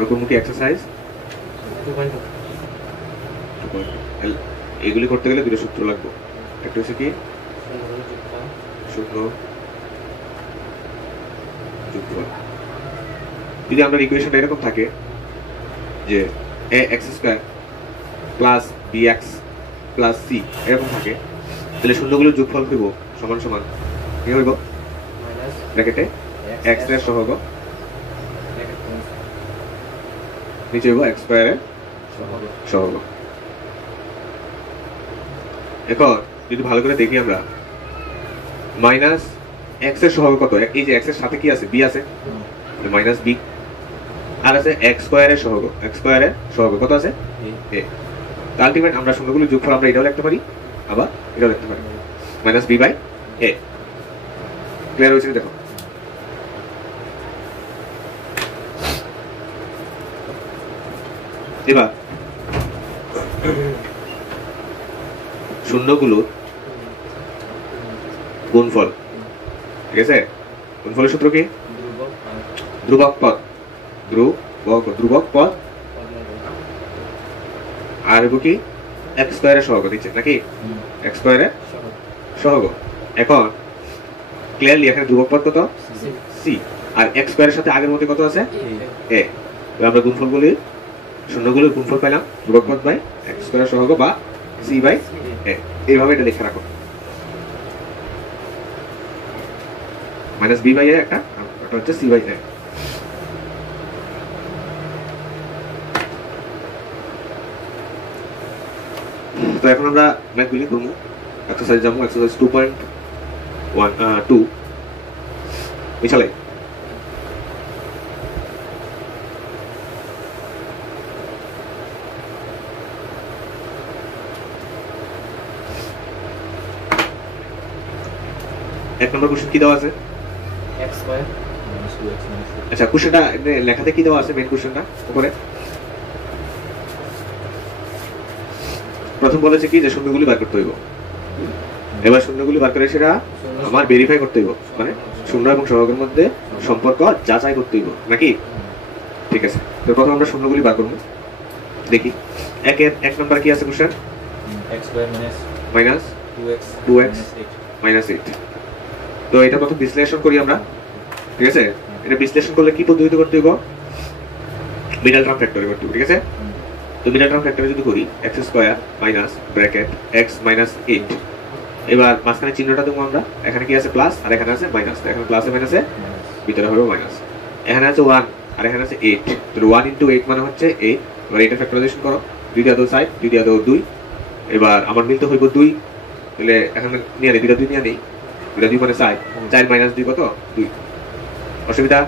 রকমমুখী exercise 2.2 এগুলি করতে গেলে দুটো সূত্র লাগবে। একটা হচ্ছে কি শূন্য যোগফল। যদি আমরা ইকুয়েশনটা এরকম থাকে যে ax square plus bx plus c এরকম থাকে, তাহলে শূন্যগুলোর যোগফল হইব সমান সমান কি হইব ব্র্যাকেটে x এর সহগ নিচে হইব x স্কয়ারের সহগ। এখন যদি ভালো করে দেখি আমরা মাইনাস x এর সহগ কত, এই যে x এর সাথে কি আছে b আছে মাইনাস b, আর আছে x স্কয়ারের সহগ, x স্কয়ারের সহগ কত আছে a। আলটিমেট আমরা শূন্যগুলোর যোগফল আমরা এটাও লিখতে পারি আবার এটাও লিখতে পারি minus b by a। Clear হয়েছে দেখো। এবার শূন্যগুলোর গুণফল, ঠিক আছে? গুণফলের সূত্র কি? ধ্রুবক পদ, ধ্রুবক পদ আর কি x স্কয়ারের সহগ দিচ্ছে নাকি x স্কয়ারের সহগ। এখন ক্লিয়ারলি এখানে ধ্রুবক পদ কত c আর x স্কয়ারের সাথে আগের মতো কত আছে a। আমরা গুণফলগুলি শূন্যগুলোর গুণফল পেলাম ধ্রুবক পদ বাই x স্কয়ারের সহগ বা c বাই a। এইভাবে এটা লিখে রাখো মাইনাস b বাই a একটা হচ্ছে c বাই a। তো এখন আমরা ম্যাথগুলি করবো। এক্সারসাইজ যাবো এক্সারসাইজ 2.2 মিশালাই। এক নম্বর কোশ্চেন কি দেওয়া আছে? x স্কয়ার আচ্ছা কোশ্চেনটা লেখাতে কি দেওয়া আছে? মেইন কোশ্চেনটা উপরে প্রথম বলেছে কি যে শূন্যগুলি বার করতে হইব। এবার শূন্যগুলি বার করে সেটা আমার ভেরিফাই করতে হইব, মানে শূন্য এবং সহগের মধ্যে সম্পর্ক যাচাই করতে হইব নাকি? ঠিক আছে, তো প্রথম আমরা শূন্যগুলি বার করব। দেখি এক নাম্বার কি আছে question? x square minus 2x minus 8। তো এটা প্রথম বিশ্লেষণ করি আমরা, ঠিক আছে? এটা বিশ্লেষণ করলে কি পদ্ধতিতে করতে হইব? মিডল টার্ম ফ্যাক্টরে করতে হবে, ঠিক আছে? তো মিডল টার্ম ফ্যাক্টরে যদি করি x square minus bracket x minus 8, এবার মাঝখানে চিহ্নটা দেবো আমরা। এখানে কি আছে প্লাস আর এখানে আছে মাইনাস, এখানে প্লাসে মাইনাসে ভিতরে হবে মাইনাস। এখানে আছে 1 আর এখানে আছে 8, তো 1 * 8 মানে হচ্ছে 8। এবার এটা ফ্যাক্টরাইজেশন করো, 2 দিয়ে দাও সাইড, 2 দিয়ে দাও 2। এবার আমার মিলতে হইব 2, তাহলে এখানে নিয়ে নেই 2 নিয়ে নেই, 2 মানে সাইড, 4 মাইনাস 2 কত 2। অসুবিধা?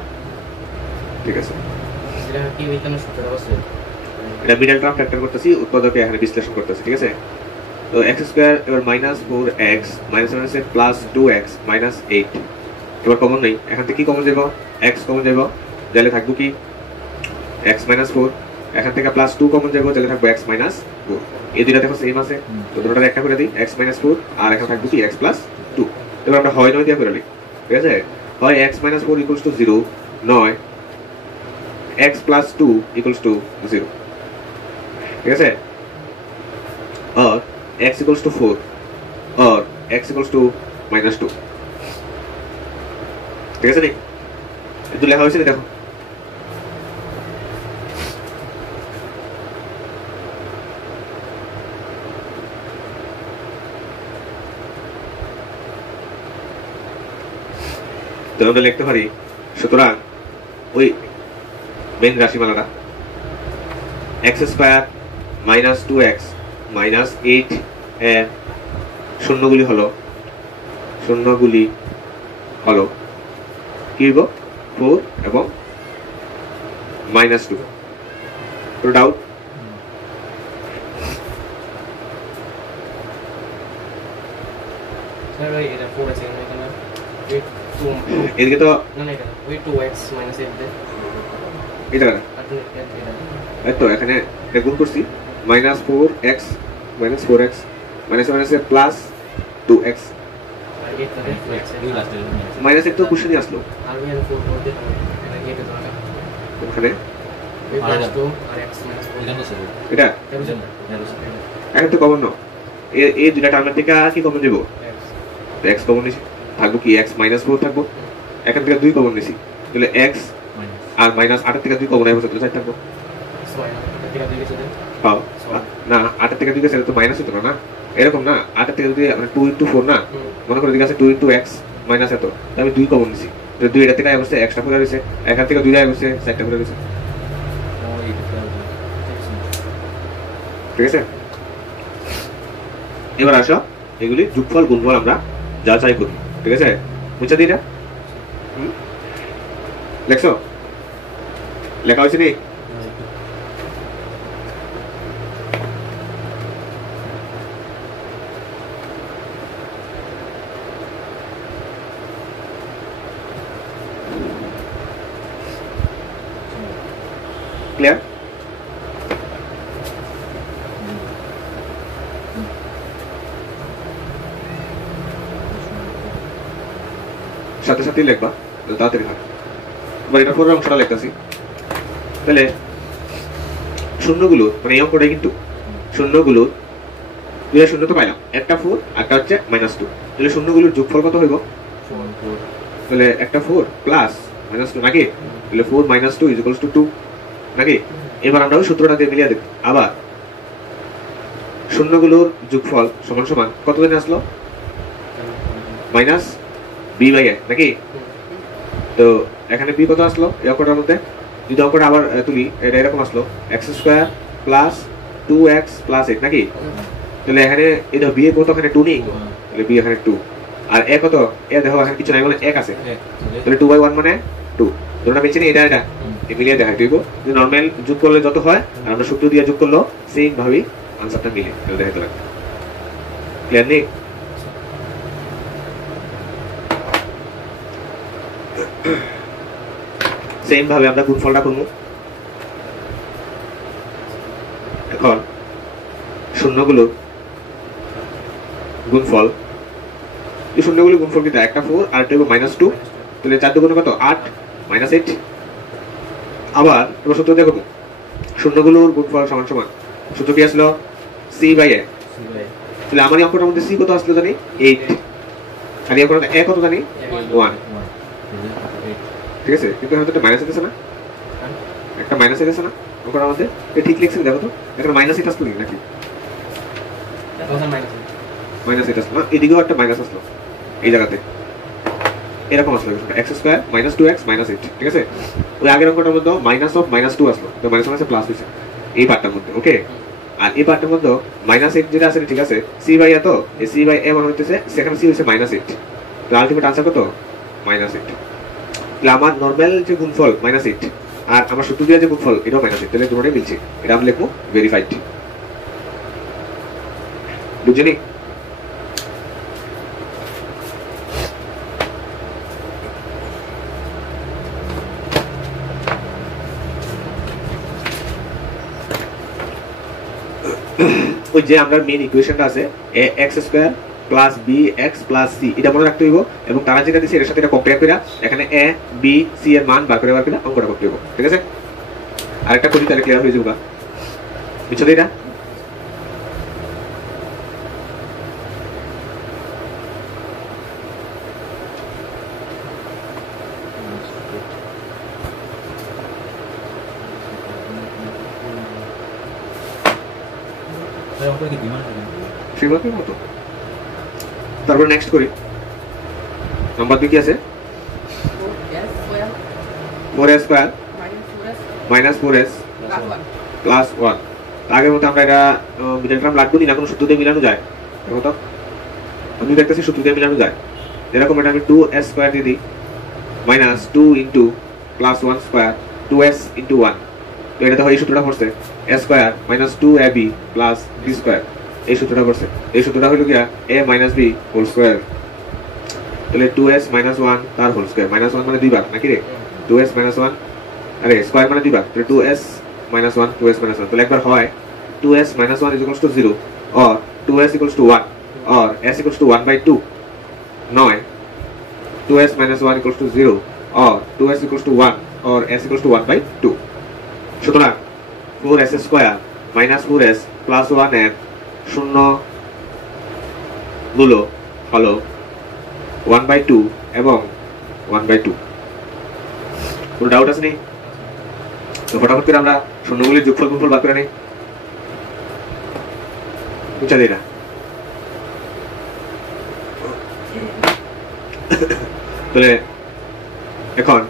ঠিক আছে, এটা কি এখানে সূত্র আছে? এটা মিডল টার্ম ফ্যাক্টর করতেছি, উৎপাদকে এখানে বিশ্লেষণ করতেছি, ঠিক আছে? তো x স্কয়ার এবার মাইনাস 4x মাইনাস মাইনাসে প্লাস 2x মাইনাস 8। এবার কমন নেই, এখান থেকে কি কমন যাব? x কমন যাব, তাহলে থাকবো কি x মাইনাস 4। এখান থেকে প্লাস 2 কমন যাব, তাহলে থাকবো x মাইনাস 4। এই দুইটা দেখো সেম আছে, তো দুটোটা একটা করে দিই x মাইনাস 4 আর এখানে থাকবো কি x প্লাস 2। এবার আমরা হয় নয় দিয়ে করে নিই, ঠিক আছে? হয় x মাইনাস 4 ইকুয়ালস টু 0, নয় x প্লাস 2 ইকুয়ালস টু 0, ঠিক আছে? আর x equals to 4 or x equals to minus 2, ঠিক আছে? নি একটু লেখা হয়েছে দেখো। তো আমরা লিখতে পারি, সুতরাং ওই মেন রাশিমালাটা x square minus 2x minus 8 এর শূন্যগুলি হলো কি হইব? 4 এবং মাইনাস 2। কোনো ডাউট? স্যার এটা 4 আছে এখানে, এদিকে তো না না এটা ওই 2x মাইনাস 8 দে এটা আপনি এই তো এখানে গুণ করছি minus 4x minus 4x minus মাইনাসে প্লাস 2x মাইনাস 1 তো কোশ্চেনই আসলো। আর আমি 4 করতে এটা এটা ওখানে ওই প্লাস 2 আর x মাইনাস 4 এটা এখন তো কমন না এই দুইটা টার্মের থেকে কি কমন দেব x x কমন নিছি থাকবো কি x মাইনাস 4 থাকবো এখান থেকে 2 কমন নিছি তাহলে x আর মাইনাস 8 থেকে 2 কমন আইবো তাহলে 4 থাকবো মাইনাস থেকে 2 গেছে হ্যাঁ না 8 থেকে 2 গেছে তো মাইনাস হতো না এরকম না 8 থেকে যদি মানে 2 * 4 না মনে করে দিকে আছে 2 * x মাইনাস এত আমি 2 কমন নিছি তো 2 এটা থেকে আইবছে এক্সট্রা করে দিছে এখান থেকে 2 আইবছে 4টা করে দিছে ঠিক আছে এবার আসো এগুলি যোগফল গুণফল আমরা যাচাই করি ঠিক আছে বুঝা দিই এটা লেখছো লেখা হয়েছে নি ক্লিয়ার সাথে সাথে লিখবা তাড়াতাড়ি থাক এবার এটা পরের অংশটা লিখতেছি তাহলে শূন্যগুলো মানে এই অঙ্কটা কিন্তু শূন্যগুলো দুইটা শূন্য তো পাইলাম একটা 4 আর একটা হচ্ছে -2 তাহলে শূন্যগুলোর যোগফল কত হইব তাহলে একটা 4 প্লাস -2 নাকি তাহলে 4 - 2 = 2 নাকি এবার আমরা ওই সূত্রটা দিয়ে মিলিয়ে দেব আবার শূন্যগুলোর যোগফল সমান সমান কত দিনে আসলো মাইনাস b/a নাকি তো এখানে b কত আসলো এই অঙ্কটার মধ্যে যদি অঙ্কটা আবার তুলি এটা এরকম আসলো x² + 2x + 8 নাকি তাহলে এখানে এটা b কত এখানে 2 নেই তাহলে b এখানে 2 আর a কত a দেখো এখানে কিছু নাই বলে 1 আছে তাহলে 2/1 মানে 2 দুটোটা মিলছে না এটা এটা এই মিলিয়ে দেখাই দিব যে নরমাল যোগ করলে যত হয় আর আমরা সূত্র দিয়ে যোগ করলো সেম ভাবেই আনসারটা মিলে এটা দেখাতে লাগবে ক্লিয়ার নেই সেম ভাবে আমরা গুণফলটা করব এখন শূন্যগুলো গুণফল এই শূন্যগুলো গুণফল কি একটা 4 আর একটা -2 তাহলে 4 দুগুণ কত 8 -8 আবার এবার সূত্র দেখো শূন্যগুলোর গুণফল সমান সমান সূত্র কি আসলো c/a তাহলে আমার এই অঙ্কটার মধ্যে c কত আসলো জানি 8 আর এই অঙ্কটাতে a কত জানি 1 ঠিক আছে কিন্তু এখানে তো একটা মাইনাস আছে না একটা মাইনাস আছে না অঙ্কটার মধ্যে এটা ঠিক লিখছেন দেখো তো এখানে -8 আসলো নাকি -8 আসলো না এদিকেও একটা মাইনাস আসলো এই জায়গাতে এরকম আসলো x² - 2x - 8 ঠিক আছে ওই আগের অঙ্কটার মধ্যে -2 আসলো তো মাইনাস মানে প্লাস হইছে এই পার্টটার মধ্যে ওকে আর এই পার্টের মধ্যে -8 যেটা আছে ঠিক আছে c/a তো এই c/a মানে হইতেছে সেখানে c হইছে -8 তো আলটিমেট आंसर কত -8 তাহলে আমার নরমাল যে গুণফল -8 আর আমার সূত্র দিয়ে যে গুণফল এটাও -8 তাহলে দুটোটাই মিলছে এটা আমি লিখবো ভেরিফাইড বুঝছেন ওই যে আমরা মেইন ইকুয়েশনটা আছে ax² + bx + c এটা মনে রাখতে হইব এবং তারা যেটা দিছে এর সাথে এটা কম্পেয়ার কইরা এখানে a b c এর মান বার করে অঙ্কটা করতে হইব ঠিক আছে আরেকটা করি তাহলে ক্লিয়ার হয়ে যাবে বুঝছো এটা তারপর নেক্সট করি নাম্বার 2 কি আছে 4s² - 4s + 1 আগের মতো আমরা এটা মিডল টার্ম লাগবে না কোনো সূত্র দিয়ে মিলানো যায় দেখো তো আমি দেখতেছি সূত্র দিয়ে মিলানো যায় এরকম এটা আমি 2s² দিয়ে দিই -2 * +1² 2s * 1 তো এটা দেখো এই সূত্রটা পড়ছে a² - 2ab + b² এই সূত্রটা পড়ছে এই সূত্রটা হলো কি a - b হোল স্কয়ার তাহলে 2s - 1 তার হোল স্কয়ার -1 মানে দুই ভাগ নাকি রে 2s - 1 আরে স্কয়ার মানে দুই ভাগ তাহলে 2s - 1 2s - 1 তাহলে একবার হয় 2s - 1 = 0 or 2s = 1 or s = 1/2 নয় 2s - 1 = 0 or 2s = 1 or s equals to 1/2 সুতরাং 4s square minus 4s plus 1 এর শূন্য গুলো হলো 1/2 এবং 1/2 কোনো ডাউট আছে নি তো ফটাফট করে আমরা শূন্যগুলির যোগফল গুণফল বার করে নিই বুঝা দিই না তাহলে এখন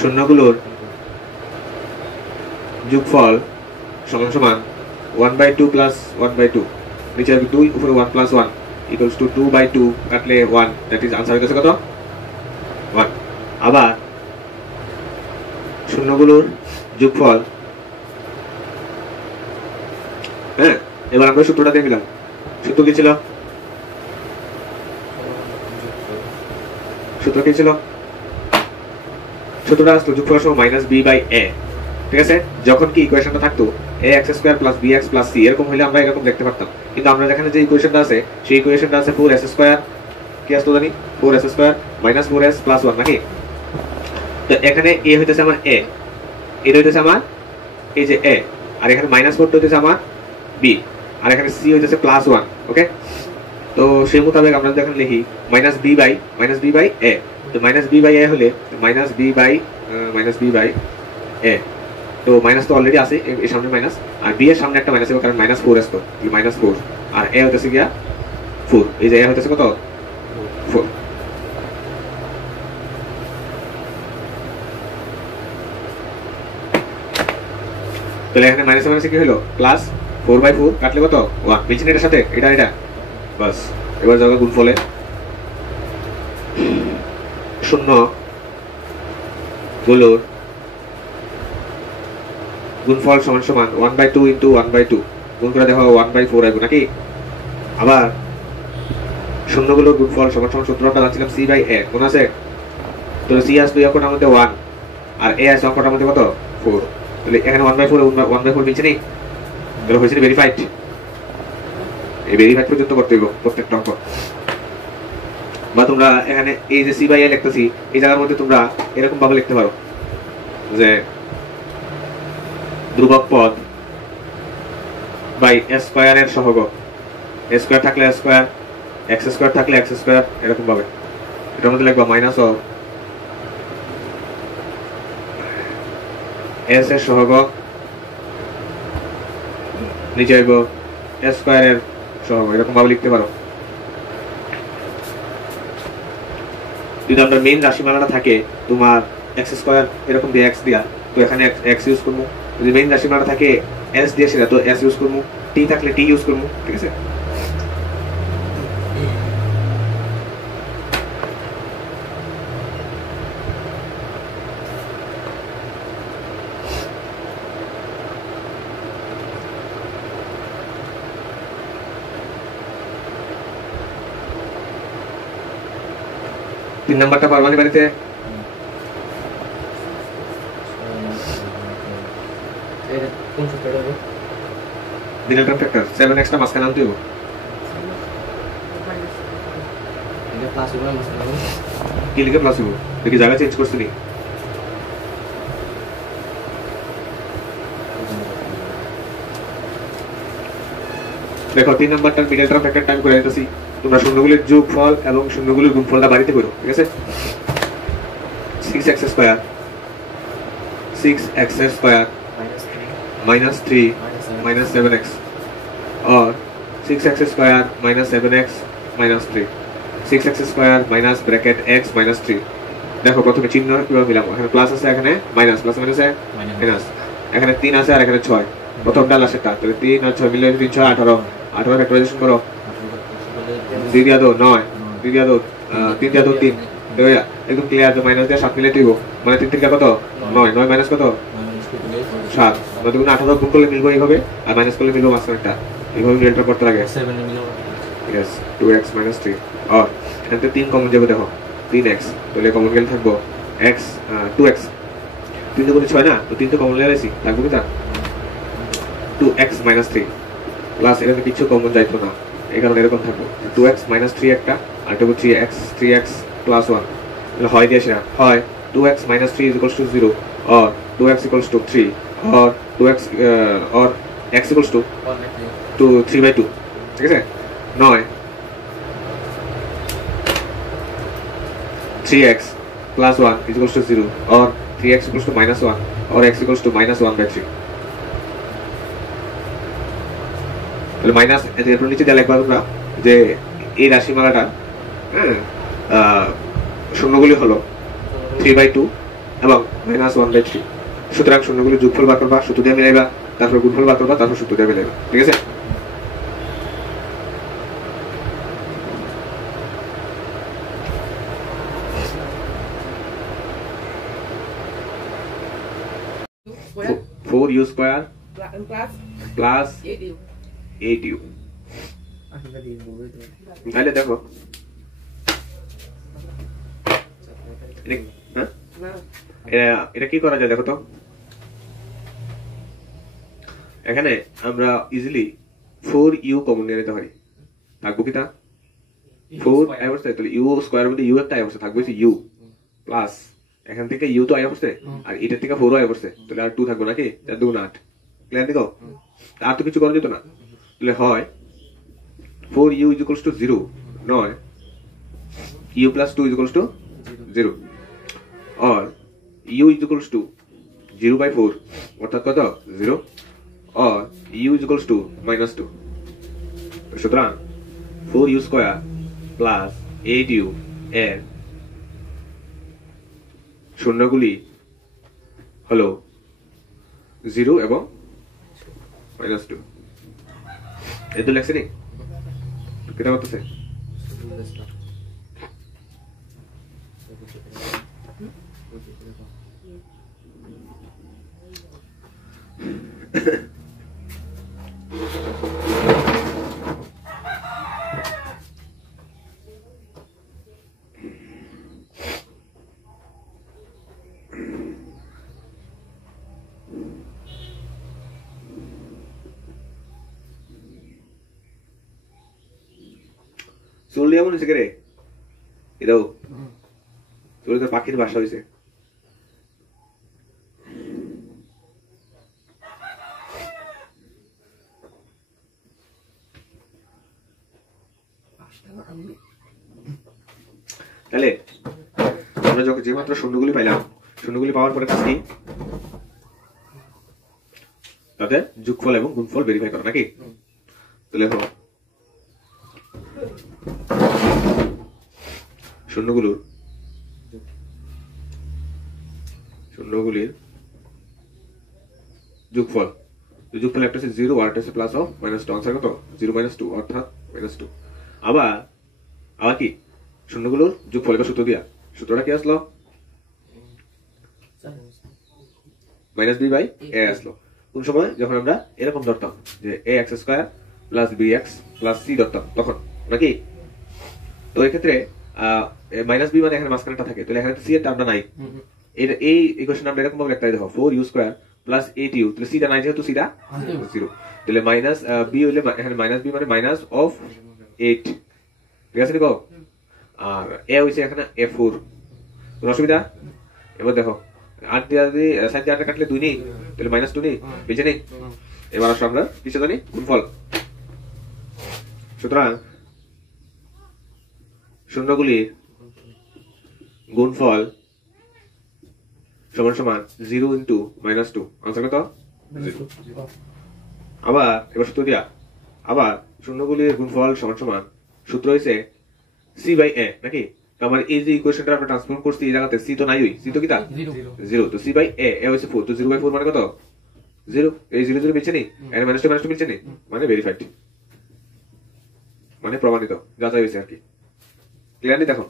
শূন্যগুলোর যোগফল সমান সমান 1/2 প্লাস 1/2 নিচে 2 উপরে 1 প্লাস 1 ইকুয়ালস টু 2/2 কাটলে 1 দ্যাট ইজ आंसर হচ্ছে কত 1 আবার শূন্যগুলোর যোগফল হ্যাঁ এবার আমরা সূত্রটা দিয়ে দিলাম সূত্র কি ছিল সূত্রটা আসতো যোগফল সমান -b/a ঠিক আছে যখন কি ইকুয়েশনটা থাকতো ax² + bx + c এরকম হলে আমরা এরকম দেখতে পারতাম কিন্তু আমরা এখানে যে ইকুয়েশনটা আছে সেই ইকুয়েশনটা আছে 4s² কি আসতো জানি 4s² - 4s + 1 নাকি তো এখানে a হইতেছে আমার a এটা হইতেছে আমার এই যে a আর এখানে -4 হইতেছে আমার b আর এখানে c হইতেছে +1 ওকে তো সেই মোতাবেক আমরা যদি এখানে লিখি -b/a তো -b/a হলে -b/a তো মাইনাস তো অলরেডি আছে এর সামনে মাইনাস আর b এর সামনে একটা মাইনাস হবে কারণ -4s তো -4 আর a হইতেছে গিয়া 4 এই যে a হইতেছে কত 4 তাহলে এখানে মাইনাস মাইনাসে কি হলো প্লাস 4/4 কাটলে কত 1 মিলছে এটার সাথে এটা বাস এবার যাবে গুণফলে শূন্য গুলোর গুণফল সমান সমান 1/2 ইনটু 1/2 গুণ করে দেখো 1/4 আসবে নাকি আবার শূন্যগুলোর গুণফল সমান সমান সূত্রটা জানছিলাম c/a কোন আছে তো c আসবে অঙ্কটার মধ্যে 1 আর a আসবে অঙ্কটার মধ্যে কত 4 তাহলে এখানে 1/4 মিলছে নি তাহলে হয়েছে ভেরিফাইড এই ভেরিফাইড পর্যন্ত করতে হবে প্রত্যেকটা অঙ্ক বা তোমরা এখানে এই যে c/a লিখতেছি এই জায়গার মধ্যে তোমরা এরকম ভাবে লিখতে পারো যে ধ্রুবক পদ বাই s স্কয়ার এর সহগ s স্কয়ার থাকলে s স্কয়ার x স্কয়ার থাকলে x স্কয়ার এরকম ভাবে এটার মধ্যে লিখবা মাইনাস অফ s এর সহগ নিচে আইব s স্কয়ার এর সহগ এরকম ভাবে লিখতে পারো যদি আমরা মেইন রাশিমালাটা থাকে তোমার x স্কয়ার এরকম দিয়ে x দিয়া তো এখানে x ইউজ করব যদি মেইন রাশিমালাটা থাকে s দিয়ে সেটা তো s ইউজ করব t থাকলে t ইউজ করব ঠিক আছে তিন নাম্বারটা পারমানি বাড়িতে কোন সূত্রটা হবে ডিনাল টার্ম ফ্যাক্টর 7x টা মাঝখানে আনতে হবে এটা প্লাস হবে মাঝখানে হবে কি লিখে প্লাস হবে দেখি জায়গা চেঞ্জ করছিস নি দেখো তিন নাম্বারটার মিডল টার্ম ফ্যাক্টর টাইম করে দিতেছি তোমরা শূন্যগুলির যোগফল এবং শূন্যগুলির গুণফলটা বাড়িতে করো ঠিক আছে 6x square -3 -7x or 6x square minus 7x minus 3 6x square minus bracket x minus 3 দেখো প্রথমে চিহ্ন কিভাবে মিলাবো এখানে প্লাস আছে এখানে মাইনাস প্লাস মাইনাসে মাইনাস এখানে 3 আছে আর এখানে 6 প্রথমটা লাস্টেরটা তাহলে 3 আর 6 মিলে 3 6 18 18 ফ্যাক্টরাইজেশন করো 2 দিয়া দাও 9 2 দিয়া দাও 3 দিয়া দাও 3 তো একদম ক্লিয়ার যে মাইনাস দিয়ে 7 মিলে দিব মানে 3 3 কত 9 9 মাইনাস কত 7 নতুন 18 গুণ করলে মিলবে এইভাবে আর মাইনাস করলে মিলবে মাঝখানেরটা এইভাবে ডেল্টা করতে লাগে 7 মিলবে यस 2x 3 और এখানে 3 কমন যাবে দেখো 3x তাহলে কমন গেল থাকবো x 2x 3 গুণ 6 না তো 3 তো কমন লাগাইছি লাগবে কি তা 2x 3 প্লাস এখানে কিছু কমন যাইতো না এই কারণে এরকম থাকবে 2x 3 একটা আর এটা 3x 3x + 1 তাহলে হয় দিয়ে আসা হয় 2x minus 3 is equals to 0 or 2x equals to 3 or 2x or x equals to 3/2 ঠিক আছে নয় 3x plus 1 is equals to 0 or 3x equals to minus 1 or x equals to minus 1/3 তাহলে minus এরপর নিচে দেওয়া লিখবা তোমরা যে এই রাশিমালাটা হ্যাঁ শূন্যগুলি হলো 3/2 এবং -1/3 সুতরাং শূন্যগুলি যোগফল বার করবা সূত্র দিয়ে মিলাইবা তারপর গুণফল বার করবা তারপর সূত্র দিয়ে মিলাইবা ঠিক আছে Square 4u square plus plus 8u. 8u তাহলে দেখো এটা কি করা যায় দেখো তো এখানে আমরা ইজিলি 4u কমন নিয়ে নিতে পারি থাকবো কি তা 4 আই বসে তাহলে u স্কয়ার মধ্যে u একটা আই বসে থাকবে u প্লাস এখান থেকে u তো আই বসে আর এটা থেকে 4 আই বসে তাহলে আর 2 থাকবে নাকি 4 2 8 ক্লিয়ার দেখো আর তো কিছু করা যেত না তাহলে হয় 4u is equals to 0 নয় u plus 2 is equals to 0 or u is equals to 0/4 অর্থাৎ কত 0 or u is equals to -2 সুতরাং 4u square plus 8u এর শূন্যগুলি হলো 0 এবং -2 এত লেখছে নি কেটা করতেছে চুল এমন হয়েছে কে রে এটাও চুল তো পাখির বাসা হয়েছে তাহলে আমরা যখন যে মাত্র শূন্যগুলি পাইলাম শূন্যগুলি পাওয়ার পরে কাজ কি তাদের যোগফল এবং গুণফল ভেরিফাই করা নাকি তাহলে হলো শূন্যগুলির যোগফল যোগফল একটা হচ্ছে 0 আর একটা হচ্ছে প্লাস অফ -2 আনসার কত 0 -2 অর্থাৎ -2 আবার কি শূন্যগুলোর যোগফল এবার সূত্র দিয়া সূত্রটা কি আসলো -b/a আসলো কোন সময় যখন আমরা এরকম ধরতাম যে ax² + bx + c ধরতাম তখন নাকি তো এই ক্ষেত্রে -b মানে এখানে মাঝখানেটা থাকে তাহলে এখানে c এর টার্মটা নাই এই ইকুয়েশন আমরা এরকম ভাবে লিখতে দেখো 4u² + 8u তাহলে c টা নাই যেহেতু c টা 0 তাহলে -b হইলে এখানে -b মানে মাইনাস অফ 8 ঠিক আছে দেখো আর a হইছে এখানে a4 কোনো অসুবিধা এবার দেখো 8 দিয়ে যদি সাইড দিয়ে 8 কাটলে 2 নেই তাহলে -2 নেই বেঁচে নেই এবার আসলে আমরা কিসে জানি গুণফল সুতরাং শূন্যগুলির গুণফল সমান 0 × -2 আনসার কত 0 আবার এবার সূত্র দিয়া আবার শূন্যগুলির গুণফল সমান সূত্র হইছে c/a নাকি আমার এই যে ইকুয়েশনটা আমরা ট্রান্সফর্ম করছি এই জায়গাতে c তো নাই হই c তো কি তা 0 তো c/a এ হইছে 4 তো 0/4 মানে কত 0 এই 0 0 মিলছে নি এর -2 মিলছে নি মানে ভেরিফাইড মানে প্রমাণিত যাচাই হইছে আর কি ক্লিয়ারলি দেখো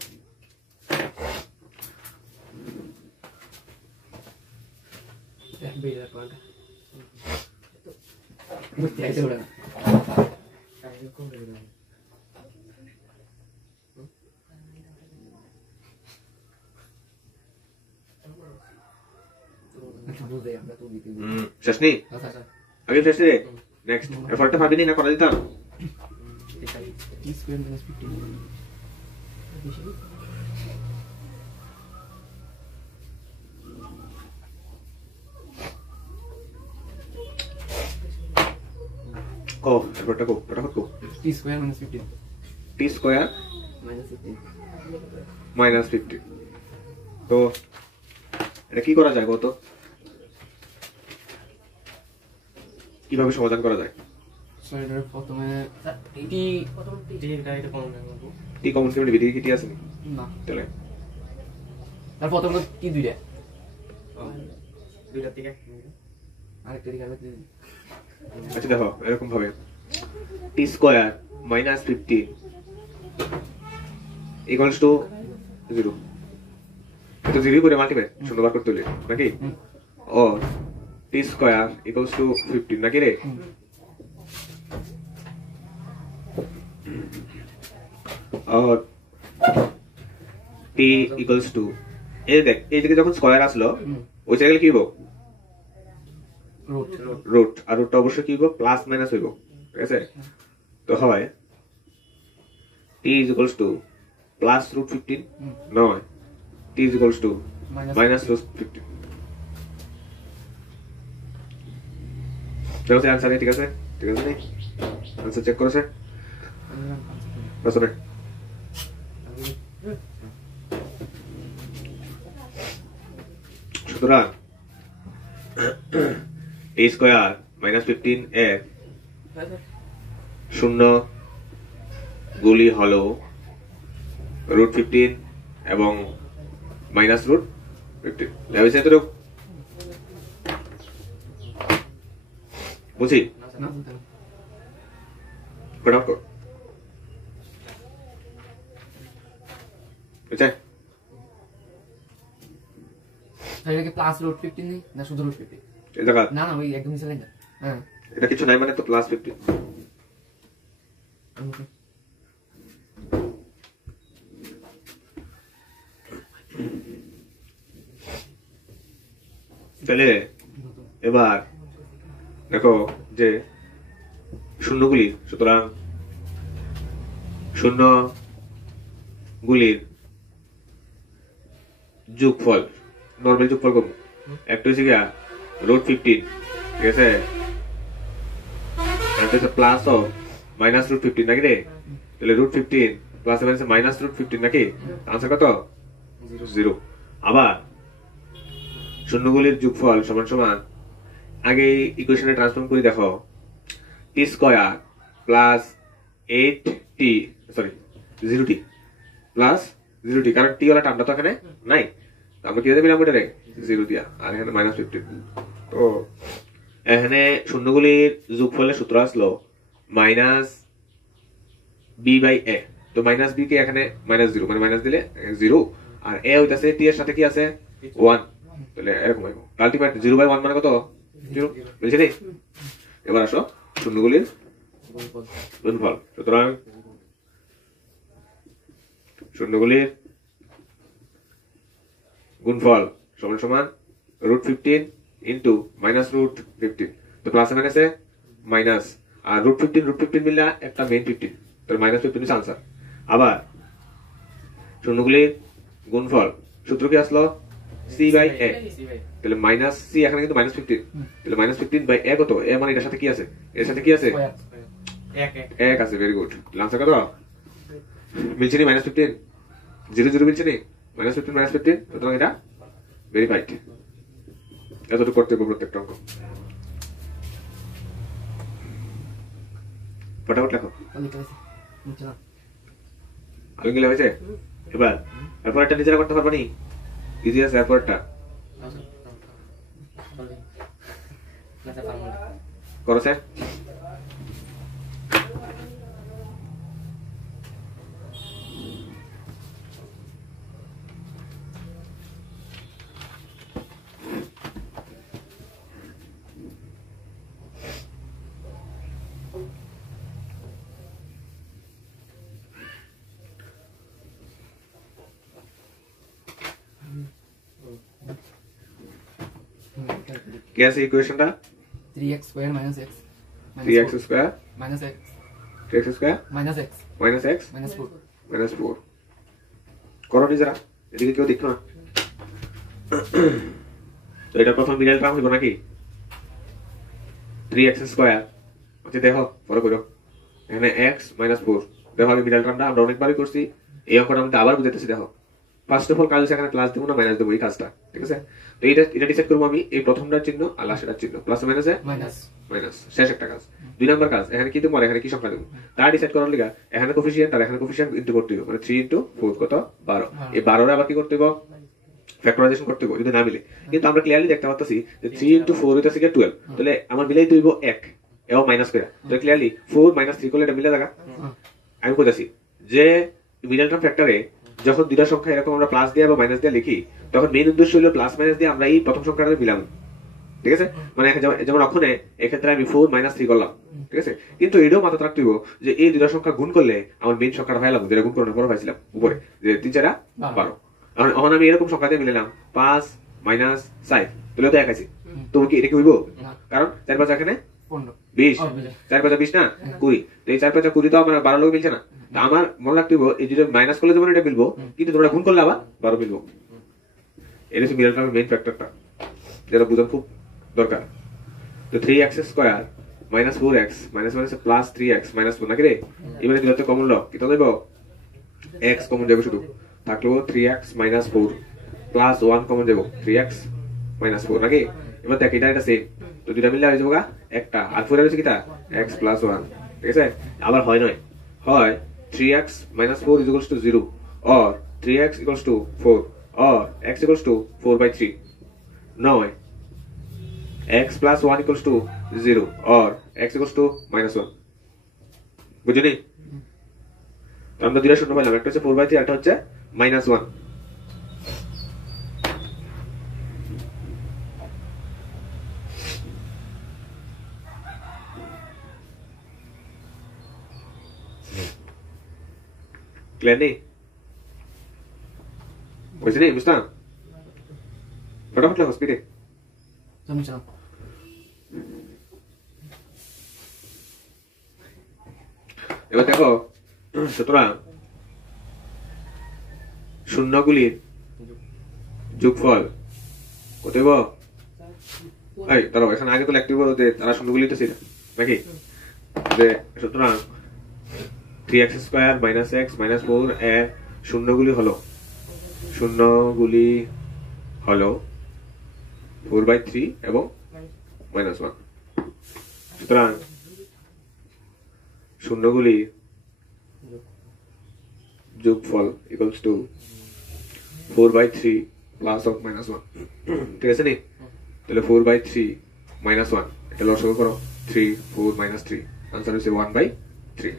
শেষ নেই আগে শেষ রে নেক্সট এফর্টটা ভাবিনি না করা দিতাম ও এরপরটা কো ফটাফট কো t square minus 15 t square minus 15 minus 50 তো এটা কি করা যায় কত কিভাবে সমাধান করা যায় সরি এর প্রথমে t এটা কমন নেব t কমন সেমে বিধি কি t আছে না তাহলে তার প্রথমে t দুইটা দুইটা থেকে আরেকটা দিকে আমি আচ্ছা দেখো এরকম ভাবে t square minus 50 equals to 0 তো 0 করে মাল্টিপ্লাই শূন্য বার করতে হলে নাকি ও t স্কয়ার ইকুয়ালস টু 15 নাকি রে और t ইকুয়ালস টু এই দেখ এই দিকে যখন স্কয়ার আসলো ওই জায়গায় কি হইব রুট আর রুটটা অবশ্যই কি হইব প্লাস মাইনাস হইব ঠিক আছে তো হয় t equals to plus root 15 নয় t equals to minus root 15 চলো সে आंसर ঠিক আছে आंसर চেক করো স্যার বাস হবে সুতরাং a স্কয়ার মাইনাস 15 এর শূন্য গুলি হলো রুট 15 এবং মাইনাস রুট 15 লেভেল তো বুঝি প্রণাম কর বুঝছে এটা কি প্লাস রুট 15 নেই না শুধু রুট 15 এটা না না ওই একদম নিচে লাইন হ্যাঁ এটা কিছু নাই মানে তো প্লাস 15 তাহলে এবার দেখো যে শূন্যগুলি সুতরাং শূন্য গুলির যোগফল নরমাল যোগফল কম একটা হচ্ছে গিয়া রুট 15 ঠিক আছে আর এটা প্লাস অফ মাইনাস রুট 15 নাকি রে তাহলে রুট 15 প্লাস মাইনাস রুট 15 নাকি आंसर কত 0 আবার শূন্যগুলির যোগফল সমান সমান আগে ইকুয়েশনে ট্রান্সফর্ম করে দেখো t square plus 8t sorry 0t plus 0t কারণ t ওয়ালা টার্মটা তো এখানে নাই আমরা কি দিলাম এটা রে 0 দিয়া আর এখানে মাইনাস 15 তো এখানে শূন্যগুলির যোগফলের সূত্র আসলো মাইনাস b বাই a তো মাইনাস b কে এখানে মাইনাস 0 মানে মাইনাস দিলে 0 আর a হইতাছে t এর সাথে কি আছে 1 তাহলে এরকম হইব আলটিমেট 0 বাই 1 মানে কত 0 বুঝছেন এবার আসো শূন্যগুলির গুণফল সুতরাং শূন্যগুলির গুণফল সমান সমান রুট 15 ইন্টু মাইনাস রুট 15 তো প্লাসে মাইনাসে মাইনাস আর রুট 15 মিললে একটা মেইন 15 তাহলে মাইনাস 15 ইজ आंसर আবার শূন্যগুলির গুণফল সূত্র কি আসলো c বাই a তাহলে মাইনাস c এখানে কিন্তু মাইনাস 15 তাহলে মাইনাস 15 বাই a কত a মানে এর সাথে কি আছে এর সাথে কি আছে 1 আছে ভেরি গুড आंसर কত মিলছে নি মাইনাস 15 0 0 মিলছে নি মাইনাস 15 সুতরাং এটা ভেরিফাইড এতটুকু করতে হবে প্রত্যেকটা অঙ্ক ফটাফট লেখো আলগিলা হয়েছে এবার এরপর একটা নিজেরা করতে পারবো নি ইজি আছে এরপরটা করো স্যার क्या है इक्वेशन টা 3x square minus x 3x square minus x 3x square minus x minus x minus 4 minus 4 করো নিজেরা এদিকে কেউ দেখো না তো এটা প্রথম মিডল টার্ম হইব নাকি 3x square যে দেখো পরে করো এখানে x মাইনাস 4 দেখো আমি মিডল টার্মটা আমরা অনেকবারই করছি এই অঙ্কটা আমি আবার বুঝাইতেছি দেখো ফার্স্ট অফ অল কাজ হচ্ছে এখানে প্লাস দেবো না মাইনাস দেবো এই কাজটা ঠিক আছে তো এটা ডিসাইড করবো আমি এই প্রথমটার চিহ্ন আর লাস্টের চিহ্ন প্লাস মাইনাসে মাইনাস শেষ একটা কাজ 2 নাম্বার কাজ এখানে কি দেবো আর এখানে কি সংখ্যা দেবো তা ডিসাইড করার লিগা এখানে কোফিশিয়েন্ট আর এখানে কোফিশিয়েন্ট ইনটু করতে হবে মানে 3 ইনটু 4 কত 12 এই 12 রে আবার কি করতে হবে ফ্যাক্টরাইজেশন করতে হবে যদি না মিলে কিন্তু আমরা ক্লিয়ারলি দেখতে পাচ্ছি যে 3 ইনটু 4 হইতাছে কি 12 তাহলে আমার মিলাই দইব 1 এবং মাইনাস করে তো ক্লিয়ারলি 4 মাইনাস 3 করলে এটা মিলে যাবে আমি কইতাছি যে মিডল টার্ম ফ্যাক্টরে যখন দুইটা সংখ্যা এরকম আমরা প্লাস দিয়ে বা মাইনাস দিয়ে লিখি তখন মেইন উদ্দেশ্য হলো প্লাস মাইনাস দিয়ে আমরা এই প্রথম সংখ্যাটা মিলাম ঠিক আছে মানে যেমন ওখানে এক্ষেত্রে আমি 4 মাইনাস 3 করলাম ঠিক আছে কিন্তু এটাও মাথায় রাখতে হবে যে এই দুইটা সংখ্যা গুণ করলে আমার মেইন সংখ্যাটা পাইলাম যেটা গুণ করার পর পাইছিলাম উপরে যে 3 4 12 এখন আমি এরকম সংখ্যা দিয়ে মিলালাম 5 মাইনাস 5 তাহলে তো এক আছে তুমি কি এটা কি হইব কারণ 4 5 এখানে 20 4 5 20 না 20 তো এই 4 5 20 তো আমার 12 লোক মিলছে না তো আমার মনে রাখতে হবে এই যদি মাইনাস করলে যেমন এটা মিলবো কিন্তু তোমরা গুণ করলে আবার 12 মিলবো এটা হচ্ছে মিডল টার্মের মেইন ফ্যাক্টরটা যেটা বোঝা খুব দরকার তো 3x square minus 4x minus minus plus 3x minus 4 নাকি রে এবারে দিলে তো কমন লও কি তো দেব x কমন যাবে শুধু থাকলো 3x মাইনাস 4 প্লাস 1 কমন যাবে 3x মাইনাস 4 নাকি এবার দেখ এটা সেম তো দুইটা মিলে হয়ে যাবে একটা আর 4 এর হচ্ছে কিটা x প্লাস 1 ঠিক আছে আবার হয় নয় হয় 3x minus 4 is equals to 0 or 3x equals to 4 or x equals to 4 by 3 নয় x plus 1 equals to 0 or x equals to minus 1 বুঝলি তো আমরা দুইটা শূন্য পাইলাম একটা হচ্ছে 4 by 3 একটা হচ্ছে minus 1 क्लियर नहीं वैसे नहीं मुस्तान फटाफट लगा स्पीड समझा এবার দেখো সুতরাং শূন্যগুলির যোগফল কত দেব এই দাঁড়াও এখানে আগে তো লিখতে হবে যে তারা শূন্যগুলি তো ছিল নাকি যে সুতরাং 3x square minus x minus 4 এর শূন্যগুলি হলো 4/3 এবং মাইনাস 1 সুতরাং শূন্যগুলি যোগফল equals to 4/3 plus of minus 1 ঠিক আছে নি তাহলে 4/3 মাইনাস 1 এটা লসাগু করো 3 4 মাইনাস 3 आंसर হচ্ছে 1/3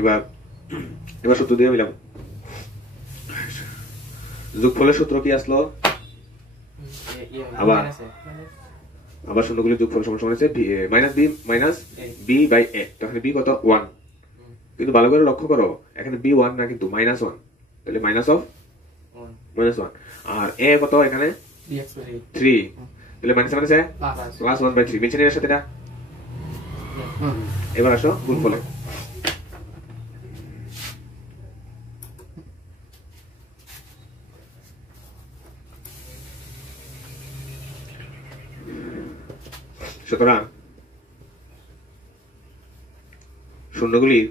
এবার সূত্র দিয়ে মিলাম যোগফলের সূত্র কি আসলো আবার শূন্যগুলির যোগফল সমান সমান হচ্ছে minus B minus B by A তাহলে বি কত 1 কিন্তু ভালো করে লক্ষ্য করো এখানে বি 1 না কিন্তু মাইনাস 1 তাহলে মাইনাস অফ মাইনাস 1 আর এ কত এখানে 3 তাহলে মাইনাস মানে প্লাস 1/3 মিলছে না এর সাথে এটা এবার আসো গুণফলে সুতরাং শূন্যগুলির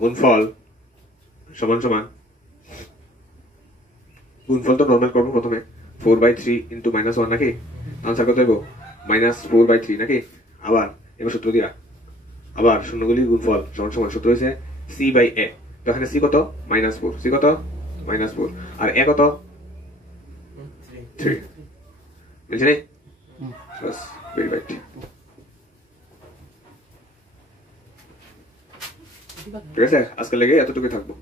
গুণফল সমান সমান গুণফল তো নরমাল করবো প্রথমে 4/3 ইন্টু মাইনাস 1 নাকি আনসার কত দেবো মাইনাস 4/3 নাকি আবার এবার সূত্র দিয়া আবার শূন্যগুলির গুণফল সমান সমান সূত্র হয়েছে c বাই a তো এখানে c কত মাইনাস 4 c কত মাইনাস 4 আর a কত 3 বুঝলি বাস ভেরি রাইট ঠিক আছে আজকে লেগে এতটুকুই থাকবো